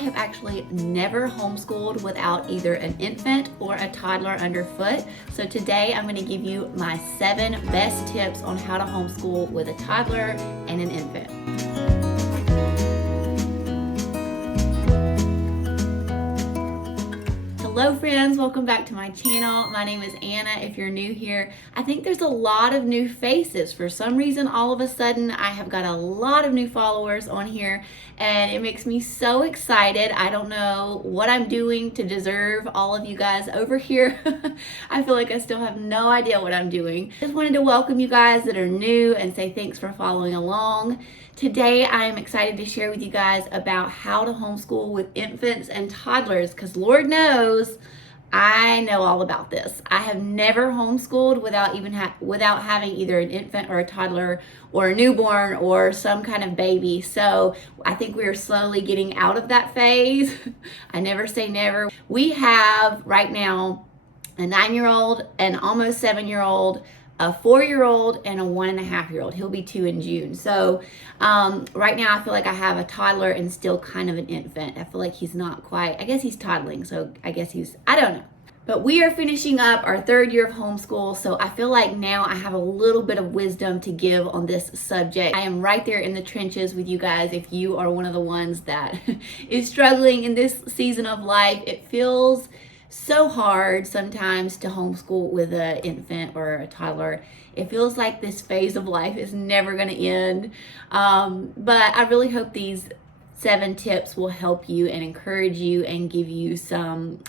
have actually never homeschooled without either an infant or a toddler underfoot. So today I'm going to give you my 7 best tips on how to homeschool with a toddler and an infant. Hello friends, welcome back to my channel. My name is Anna if you're new here. I think there's a lot of new faces. For some reason, all of a sudden, I have got a lot of new followers on here and it makes me so excited. I don't know what I'm doing to deserve all of you guys over here. I feel like I still have no idea what I'm doing. Just wanted to welcome you guys that are new and say thanks for following along. Today, I am excited to share with you guys about how to homeschool with infants and toddlers, because Lord knows I know all about this. I have never homeschooled without having either an infant or a toddler or a newborn or some kind of baby. So I think we are slowly getting out of that phase. I never say never. We have right now a 9-year-old, an almost 7-year-old, a 4-year-old, and a 1.5-year-old. He'll be 2 in June. So right now I feel like I have a toddler and still kind of an infant. I feel like he's not quite, I guess he's toddling. So I guess I don't know. But we are finishing up our 3rd year of homeschool. So I feel like now I have a little bit of wisdom to give on this subject. I am right there in the trenches with you guys. If you are one of the ones that is struggling in this season of life, it feels so hard sometimes to homeschool with an infant or a toddler. It feels like this phase of life is never going to end. But I really hope these 7 tips will help you and encourage you and give you some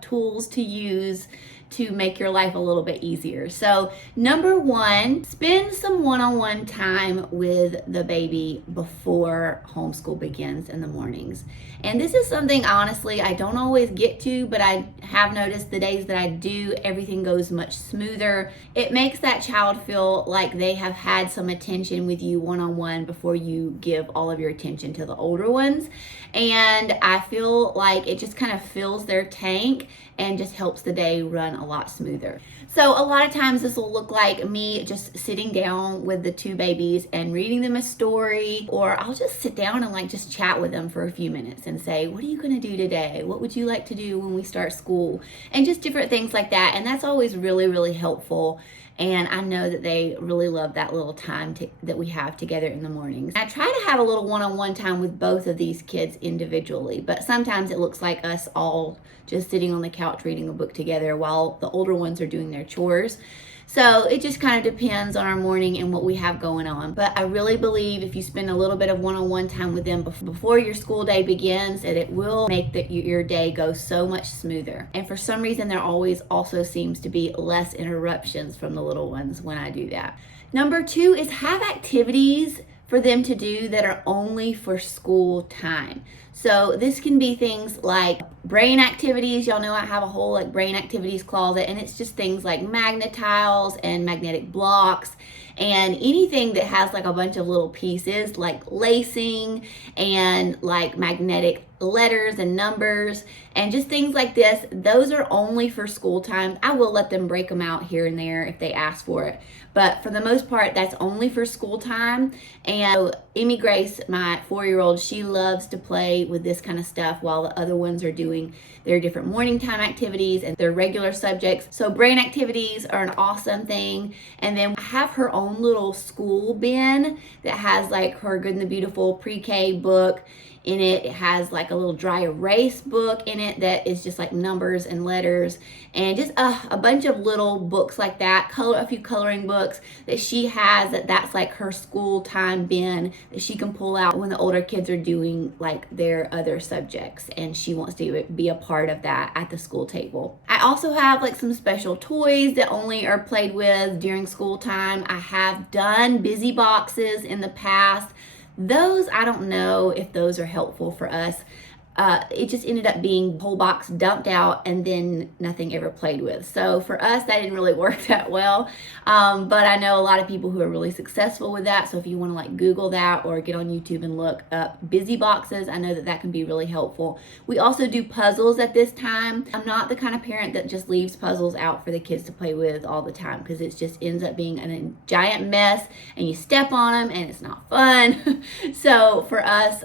tools to use to make your life a little bit easier. So number 1, spend some one-on-one time with the baby before homeschool begins in the mornings. And this is something honestly I don't always get to, but I have noticed the days that I do, everything goes much smoother. It makes that child feel like they have had some attention with you one-on-one before you give all of your attention to the older ones. And I feel like it just kind of fills their tank and just helps the day run a lot smoother. So a lot of times this will look like me just sitting down with the 2 babies and reading them a story, or I'll just sit down and like just chat with them for a few minutes and say, what are you gonna do today? What would you like to do when we start school? And just different things like that. And that's always really, really helpful. And I know that they really love that little time that we have together in the mornings. I try to have a little one-on-one time with both of these kids individually, but sometimes it looks like us all just sitting on the couch reading a book together while the older ones are doing their chores. So it just kind of depends on our morning and what we have going on. But I really believe if you spend a little bit of one-on-one time with them before your school day begins, that it will make your day go so much smoother. And for some reason, there always also seems to be less interruptions from the little ones when I do that. Number 2 is have activities for them to do that are only for school time. So this can be things like brain activities. Y'all know I have a whole like brain activities closet, and it's just things like magnet tiles and magnetic blocks and anything that has like a bunch of little pieces like lacing and like magnetic letters and numbers and just things like this. Those are only for school time. I will let them break them out here and there if they ask for it, but for the most part that's only for school time. And Emmy Grace, my 4-year-old, she loves to play with this kind of stuff while the other ones are doing their different morning time activities and their regular subjects. So brain activities are an awesome thing. And then I have her own little school bin that has like her Good and the Beautiful pre-K book in it. It has like a little dry erase book in it that is just like numbers and letters and just a bunch of little books like that, a few coloring books that she has that's like her school time bin that she can pull out when the older kids are doing like their other subjects and she wants to be a part of that at the school table. I also have like some special toys that only are played with during school time. I have done busy boxes in the past. Those, I don't know if those are helpful for us. It just ended up being whole box dumped out and then nothing ever played with. So for us, that didn't really work that well. But I know a lot of people who are really successful with that. So if you want to like Google that or get on YouTube and look up busy boxes, I know that that can be really helpful. We also do puzzles at this time. I'm not the kind of parent that just leaves puzzles out for the kids to play with all the time, because it just ends up being a giant mess and you step on them and it's not fun. So for us,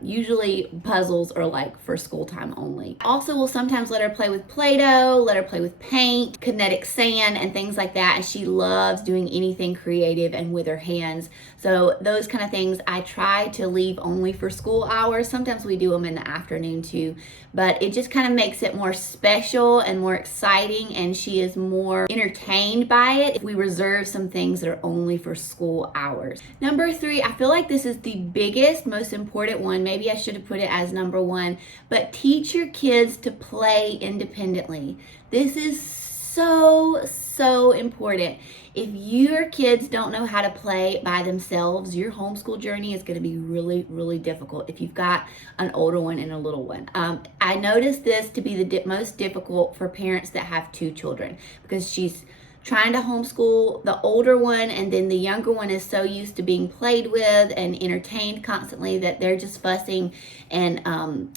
usually puzzles are like for school time only. Also, we'll sometimes let her play with Play-Doh, let her play with paint, kinetic sand, and things like that. And she loves doing anything creative and with her hands. So those kind of things I try to leave only for school hours. Sometimes we do them in the afternoon too, but it just kind of makes it more special and more exciting, and she is more entertained by it if we reserve some things that are only for school hours. Number 3, I feel like this is the biggest, most important one. Maybe I should have put it as number 1, but teach your kids to play independently. This is so important. If your kids don't know how to play by themselves, your homeschool journey is going to be really difficult if you've got an older one and a little one. I noticed this to be the most difficult for parents that have 2 children, because she's trying to homeschool the older one, and then the younger one is so used to being played with and entertained constantly that they're just fussing and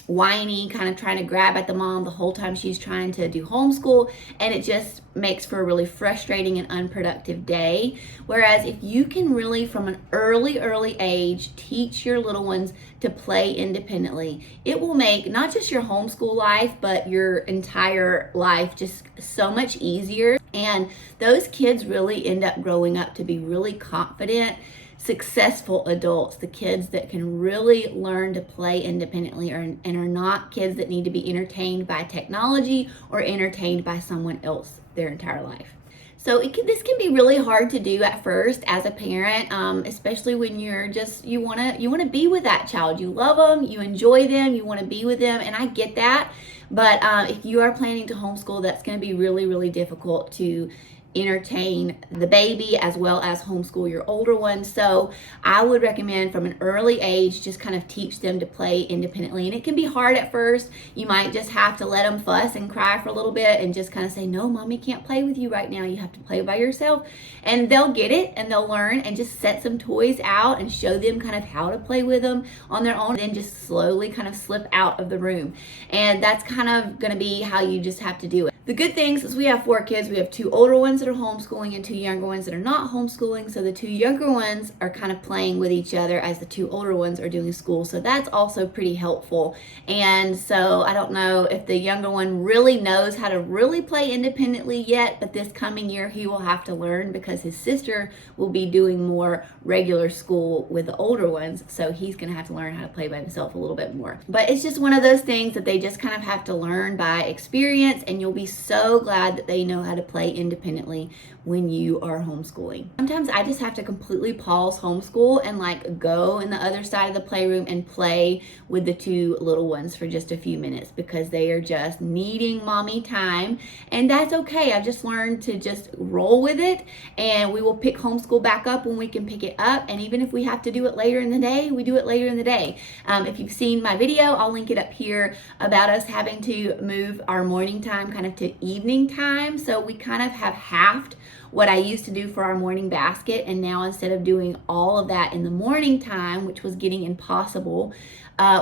whiny, kind of trying to grab at the mom the whole time she's trying to do homeschool, and it just makes for a really frustrating and unproductive day. Whereas if you can really from an early age teach your little ones to play independently, it will make not just your homeschool life but your entire life just so much easier. And those kids really end up growing up to be really confident, successful adults, the kids that can really learn to play independently and are not kids that need to be entertained by technology or entertained by someone else their entire life. So this can be really hard to do at first as a parent, especially when you're just, you wanna be with that child. You love them, you enjoy them, you wanna be with them, and I get that. But if you are planning to homeschool, that's gonna be really difficult to entertain the baby as well as homeschool your older one. So I would recommend from an early age just kind of teach them to play independently. And it can be hard at first. You might just have to let them fuss and cry for a little bit and just kind of say, no, mommy can't play with you right now, you have to play by yourself. And they'll get it and they'll learn, and just set some toys out and show them kind of how to play with them on their own, and then just slowly kind of slip out of the room. And that's kind of going to be how you just have to do it. The good thing is we have 4 kids. We have 2 older ones that are homeschooling and 2 younger ones that are not homeschooling. So the 2 younger ones are kind of playing with each other as the 2 older ones are doing school. So that's also pretty helpful. And so I don't know if the younger one really knows how to really play independently yet, but this coming year he will have to learn, because his sister will be doing more regular school with the older ones. So he's going to have to learn how to play by himself a little bit more. But it's just one of those things that they just kind of have to learn by experience, and you'll be so glad that they know how to play independently when you are homeschooling. Sometimes I just have to completely pause homeschool and like go in the other side of the playroom and play with the 2 little ones for just a few minutes, because they are just needing mommy time, and that's okay. I've just learned to just roll with it, and we will pick homeschool back up when we can pick it up. And even if we have to do it later in the day, we do it later in the day. If you've seen my video, I'll link it up here, about us having to move our morning time kind of to evening time. So we kind of have halved what I used to do for our morning basket, and now instead of doing all of that in the morning time, which was getting impossible,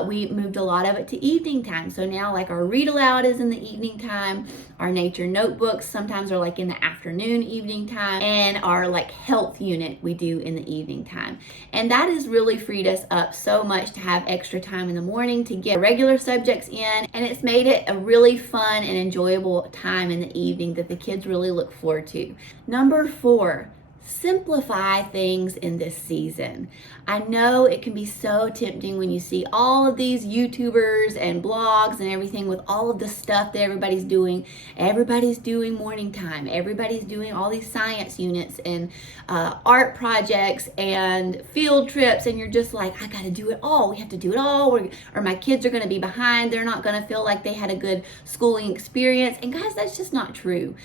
we moved a lot of it to evening time. So now like our read aloud is in the evening time, our nature notebooks sometimes are like in the afternoon evening time, and our like health unit we do in the evening time. And that has really freed us up so much to have extra time in the morning to get regular subjects in, and it's made it a really fun and enjoyable time in the evening that the kids really look forward to. Number 4, simplify things in this season. I know it can be so tempting when you see all of these YouTubers and blogs and everything with all of the stuff that everybody's doing. Everybody's doing morning time. Everybody's doing all these science units and art projects and field trips, and you're just like, I gotta do it all. We have to do it all, or my kids are gonna be behind. They're not gonna feel like they had a good schooling experience. And guys, that's just not true.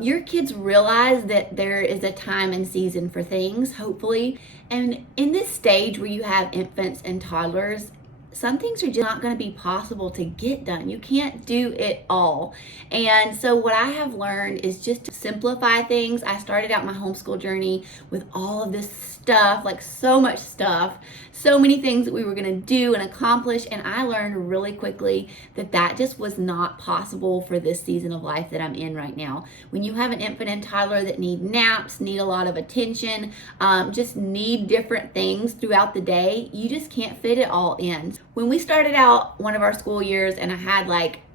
Your kids realize that there is a time and season for things, hopefully. And in this stage where you have infants and toddlers, some things are just not going to be possible to get done. You can't do it all. And so what I have learned is just to simplify things. I started out my homeschool journey with all of this stuff, like so much stuff, so many things that we were going to do and accomplish. And I learned really quickly that that just was not possible for this season of life that I'm in right now. When you have an infant and toddler that need naps, need a lot of attention, just need different things throughout the day, you just can't fit it all in. When we started out one of our school years and I had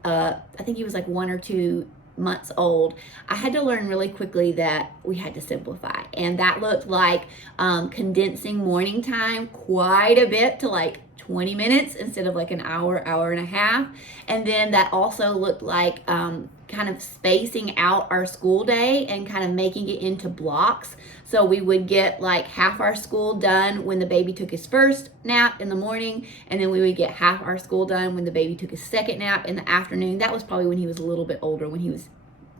I think he was like 1 or 2 months old, I had to learn really quickly that we had to simplify. And that looked like condensing morning time quite a bit to like 20 minutes instead of like an hour, hour and a half. And then that also looked like kind of spacing out our school day and kind of making it into blocks. So we would get like half our school done when the baby took his first nap in the morning, and then we would get half our school done when the baby took his second nap in the afternoon. That was probably when he was a little bit older. When he was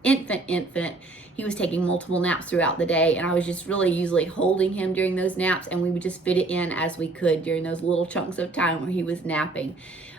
infant, he was taking multiple naps throughout the day, and I was just really usually holding him during those naps, and we would just fit it in as we could during those little chunks of time where he was napping.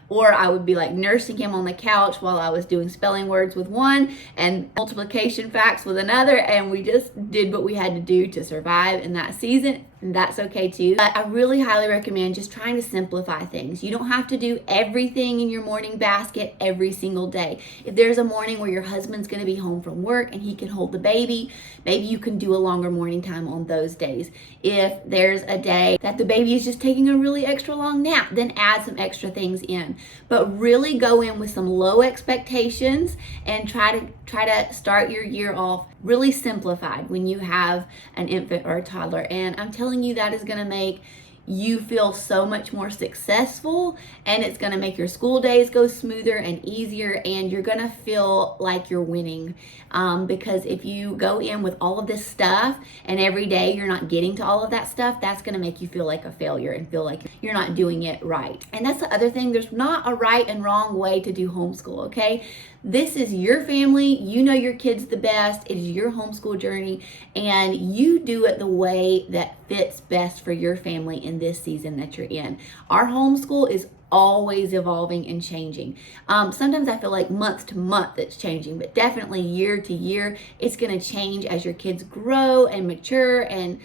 Or I would be like nursing him on the couch while I was doing spelling words with one and multiplication facts with another, and we just did what we had to do to survive in that season, and that's okay too. But I really highly recommend just trying to simplify things. You don't have to do everything in your morning basket every single day. If there's a morning where your husband's going to be home from work and he can hold the baby, maybe you can do a longer morning time on those days. If there's a day that the baby is just taking a really extra long nap, then add some extra things in. But really go in with some low expectations and try to start your year off really simplified when you have an infant or a toddler. And I'm telling you, that is going to make you feel so much more successful, and it's going to make your school days go smoother and easier, and you're going to feel like you're winning, because if you go in with all of this stuff and every day you're not getting to all of that stuff, that's going to make you feel like a failure and feel like you're not doing it right. And that's the other thing. There's not a right and wrong way to do homeschool, okay? This is your family. You know your kids the best. It is your homeschool journey, and you do it the way that fits best for your family in this season that you're in. Our homeschool is always evolving and changing. Sometimes I feel like month to month it's changing, but definitely year to year it's going to change as your kids grow and mature, and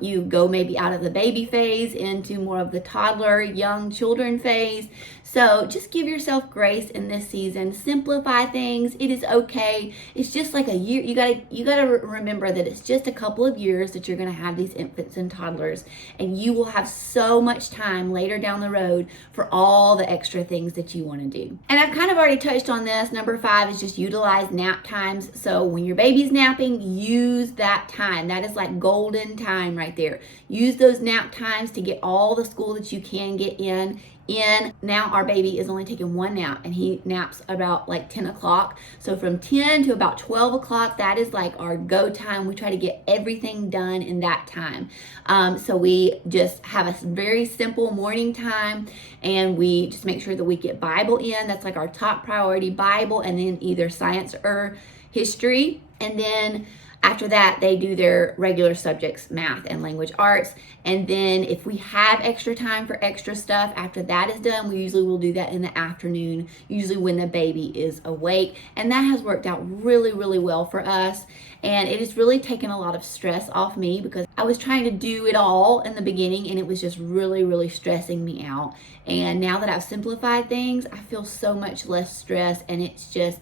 you go maybe out of the baby phase into more of the toddler, young children phase. So just give yourself grace in this season. Simplify things. It is okay. It's just like a year. You gotta remember that it's just a couple of years that you're gonna have these infants and toddlers, and you will have so much time later down the road for all the extra things that you want to do. And I've kind of already touched on this. Number 5 is just utilize nap times. So when your baby's napping, use that time. That is like golden time right there. Use those nap times to get all the school that you can get in. Now our baby is only taking one nap, and he naps about like 10 o'clock. So from 10 to about 12 o'clock, that is like our go time. We try to get everything done in that time. So we just have a very simple morning time, and we just make sure that we get Bible in. That's like our top priority, Bible, and then either science or history. And then after that, they do their regular subjects, math and language arts. And then if we have extra time for extra stuff, after that is done, we usually will do that in the afternoon, usually when the baby is awake. And that has worked out really, really well for us. And it has really taken a lot of stress off me, because I was trying to do it all in the beginning, and it was just really, really stressing me out. And now that I've simplified things, I feel so much less stress, and it's just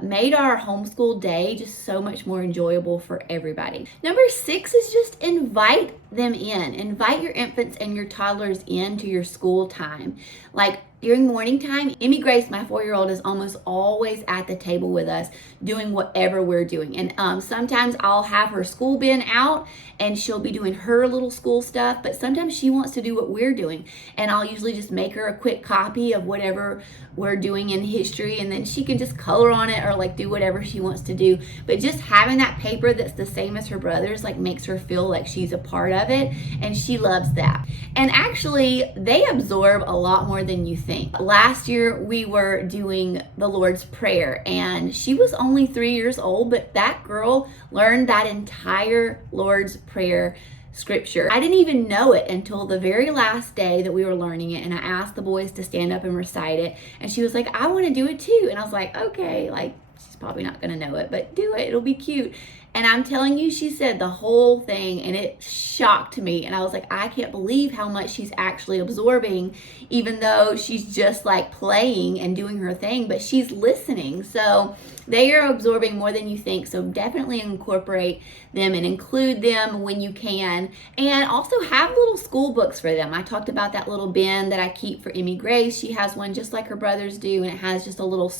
made our homeschool day just so much more enjoyable for everybody. Number 6 is just invite them in. Invite your infants and your toddlers into your school time. Like during morning time, Emmy Grace, my 4-year-old, is almost always at the table with us doing whatever we're doing. And sometimes I'll have her school bin out and she'll be doing her little school stuff, but sometimes she wants to do what we're doing. And I'll usually just make her a quick copy of whatever we're doing in history, and then she can just color on it or like do whatever she wants to do. But just having that paper that's the same as her brother's like makes her feel like she's a part of it, and she loves that. And actually, they absorb a lot more than you think. Last year, we were doing the Lord's Prayer, and she was only 3 years old, but that girl learned that entire Lord's Prayer scripture. I didn't even know it until the very last day that we were learning it, and I asked the boys to stand up and recite it, and she was like, I want to do it too. And I was like, okay, like she's probably not going to know it, but do it, it'll be cute. And I'm telling you, she said the whole thing, and it shocked me. And I was like, I can't believe how much she's actually absorbing, even though she's just like playing and doing her thing, but she's listening. So they are absorbing more than you think. So definitely incorporate them and include them when you can. And also have little school books for them. I talked about that little bin that I keep for Emmy Grace. She has one just like her brothers do, and it has just a little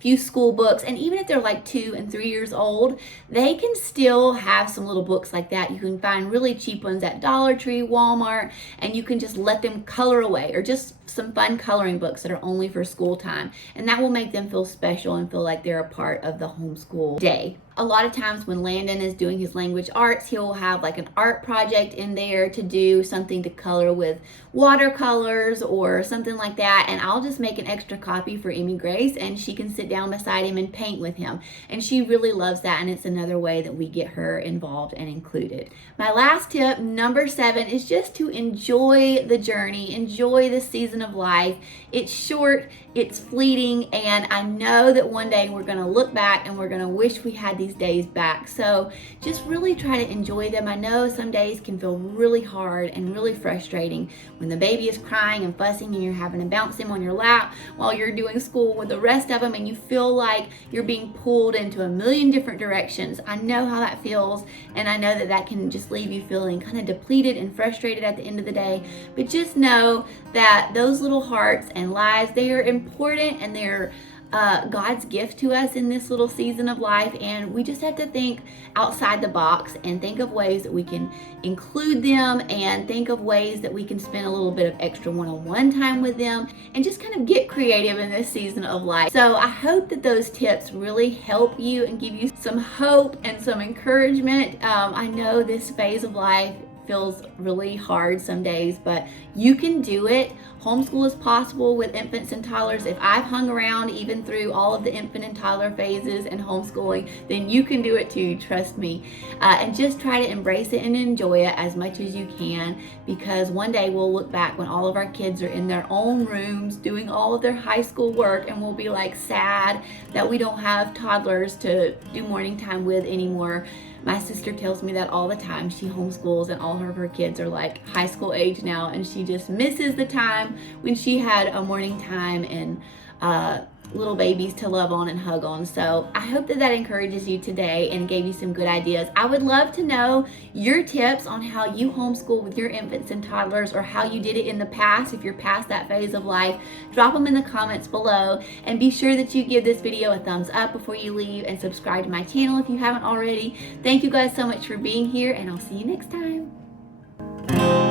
few school books. And even if they're like 2 and 3 years old, they can still have some little books like that. You can find really cheap ones at Dollar Tree, Walmart, and you can just let them color away, or just some fun coloring books that are only for school time. And that will make them feel special and feel like they're a part of the homeschool day. A lot of times when Landon is doing his language arts, he'll have like an art project in there to do something to color with watercolors or something like that. And I'll just make an extra copy for Emmy Grace, and she can sit down beside him and paint with him. And she really loves that, and it's another way that we get her involved and included. My last tip, number 7, is just to enjoy the journey, enjoy the season of life. It's short, it's fleeting, and I know that one day we're going to look back and we're going to wish we had these days back. So just really try to enjoy them. I know some days can feel really hard and really frustrating when the baby is crying and fussing and you're having to bounce him on your lap while you're doing school with the rest of them, and you feel like you're being pulled into a million different directions. I know how that feels, and I know that that can just leave you feeling kind of depleted and frustrated at the end of the day. But just know that those little hearts and lives, they are important, and they're God's gift to us in this little season of life, and we just have to think outside the box and think of ways that we can include them, and think of ways that we can spend a little bit of extra one-on-one time with them, and just kind of get creative in this season of life. So I hope that those tips really help you and give you some hope and some encouragement. I know this phase of life feels really hard some days, but you can do it. Homeschool is possible with infants and toddlers. If I've hung around even through all of the infant and toddler phases and homeschooling, then you can do it too, trust me. And just try to embrace it and enjoy it as much as you can, because one day we'll look back when all of our kids are in their own rooms doing all of their high school work, and we'll be like sad that we don't have toddlers to do morning time with anymore. My sister tells me that all the time. She homeschools, and all of her kids are like high school age now, and she just misses the time when she had a morning time and little babies to love on and hug on. So I hope that that encourages you today and gave you some good ideas. I would love to know your tips on how you homeschool with your infants and toddlers, or how you did it in the past. If you're past that phase of life, drop them in the comments below, and be sure that you give this video a thumbs up before you leave, and subscribe to my channel if you haven't already. Thank you guys so much for being here, and I'll see you next time.